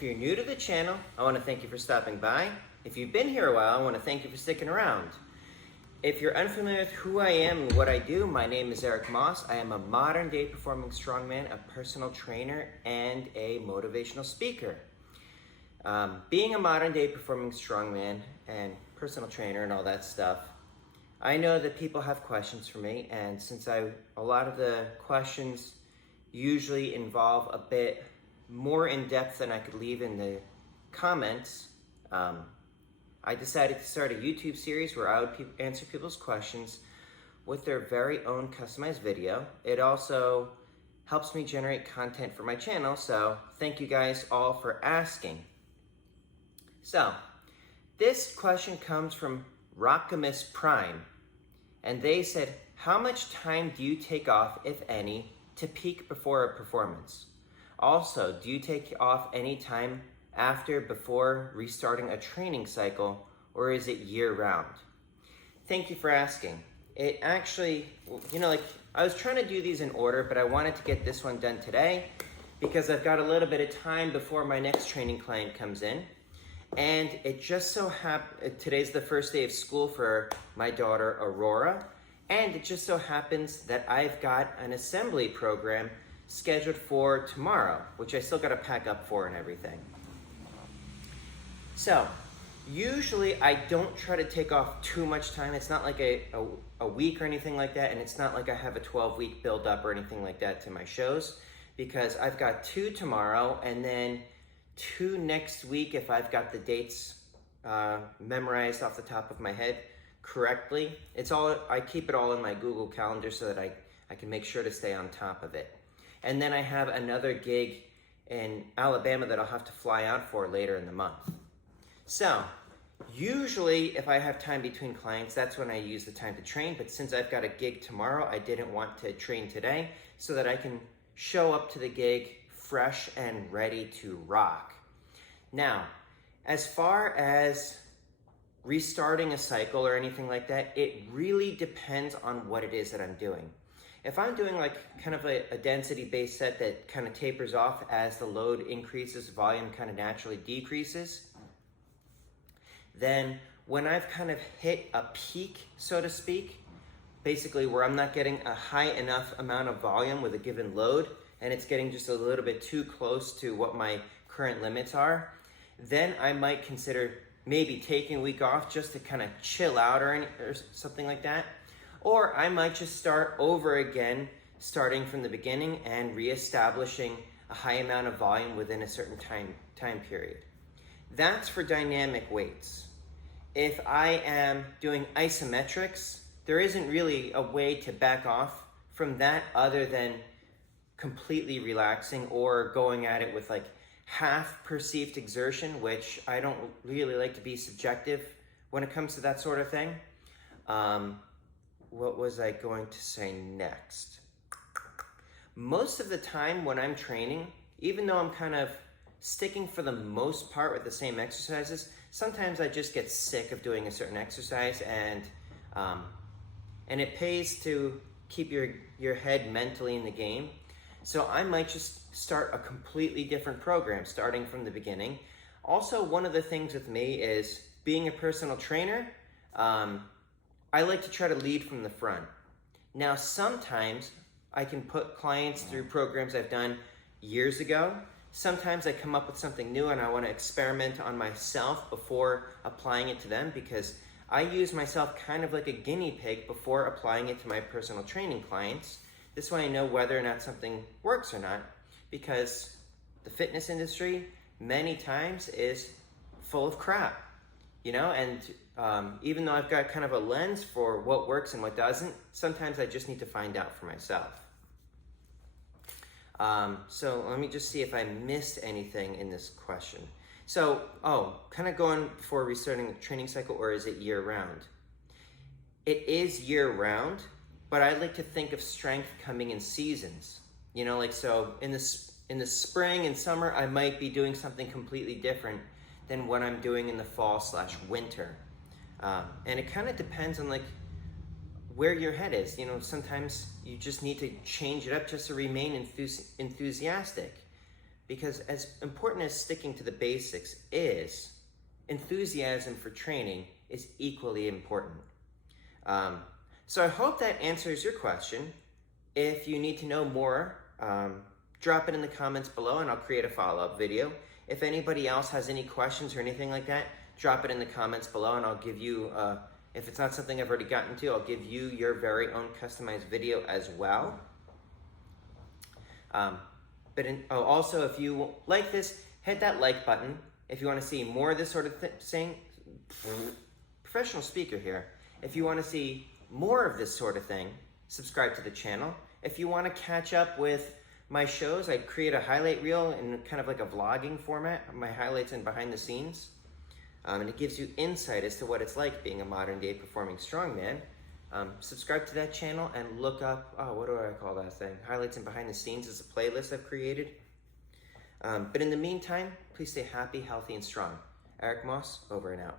if you're new to the channel, I want to thank you for stopping by. If you've been here a while, I want to thank you for sticking around. If you're unfamiliar with who I am and what I do, my name is Eric Moss. I am a modern day performing strongman, a personal trainer, and a motivational speaker. Being a modern day performing strongman and personal trainer and all that stuff, I know that people have questions for me, and since a lot of the questions usually involve a bit more in depth than I could leave in the comments, I decided to start a YouTube series where I would answer people's questions with their very own customized video. It also helps me generate content for my channel, so thank you guys all for asking. So, this question comes from Rockamus Prime, and they said, how much time do you take off, if any, to peak before a performance? Also, do you take off any time after, before restarting a training cycle, or is it year-round? Thank you for asking. It actually, I was trying to do these in order, but I wanted to get this one done today because I've got a little bit of time before my next training client comes in. And it just so happened, today's the first day of school for my daughter, Aurora, and it just so happens that I've got an assembly program scheduled for tomorrow, which I still got to pack up for and everything. So, usually I don't try to take off too much time. It's not like a week or anything like that, and it's not like I have a 12-week build up or anything like that to my shows, because I've got 2 tomorrow and then 2 next week if I've got the dates memorized off the top of my head correctly. I keep it all in my Google Calendar so that I can make sure to stay on top of it. And then I have another gig in Alabama that I'll have to fly out for later in the month. So, usually if I have time between clients, that's when I use the time to train, but since I've got a gig tomorrow, I didn't want to train today so that I can show up to the gig fresh and ready to rock. Now, as far as restarting a cycle or anything like that, it really depends on what it is that I'm doing. If I'm doing like kind of a density-based set that kind of tapers off as the load increases, volume kind of naturally decreases, then when I've kind of hit a peak, so to speak, basically where I'm not getting a high enough amount of volume with a given load, and it's getting just a little bit too close to what my current limits are, then I might consider maybe taking a week off just to kind of chill out or something like that. Or I might just start over again, starting from the beginning and reestablishing a high amount of volume within a certain time period. That's for dynamic weights. If I am doing isometrics, there isn't really a way to back off from that other than completely relaxing or going at it with like half perceived exertion, which I don't really like to be subjective when it comes to that sort of thing. What was I going to say next? Most of the time when I'm training, even though I'm kind of sticking for the most part with the same exercises, sometimes I just get sick of doing a certain exercise, and it pays to keep your head mentally in the game. So I might just start a completely different program starting from the beginning. Also, one of the things with me is being a personal trainer, I like to try to lead from the front. Now, sometimes I can put clients through programs I've done years ago. Sometimes I come up with something new and I want to experiment on myself before applying it to them, because I use myself kind of like a guinea pig before applying it to my personal training clients. This way I know whether or not something works or not, because the fitness industry many times is full of crap, and even though I've got kind of a lens for what works and what doesn't, sometimes I just need to find out for myself. So let me just see if I missed anything in this question. So, kind of going before restarting the training cycle, or is it year-round? It is year-round, but I like to think of strength coming in seasons. So in the spring and summer, I might be doing something completely different than what I'm doing in the fall/winter. And it kind of depends on where your head is. Sometimes you just need to change it up just to remain enthusiastic. because as important as sticking to the basics is, enthusiasm for training is equally important. So I hope that answers your question. If you need to know more, drop it in the comments below and I'll create a follow-up video. If anybody else has any questions or anything like that, drop it in the comments below and I'll give you, if it's not something I've already gotten to, I'll give you your very own customized video as well. Also, if you like this, hit that like button. If you want to see more of this sort of thing, professional speaker here. If you want to see more of this sort of thing, subscribe to the channel. If you want to catch up with my shows, I create a highlight reel in kind of like a vlogging format, my highlights and behind the scenes. And it gives you insight as to what it's like being a modern day performing strongman. Subscribe to that channel and look up, what do I call that thing? Highlights and behind the scenes is a playlist I've created. But in the meantime, please stay happy, healthy, and strong. Eric Moss, over and out.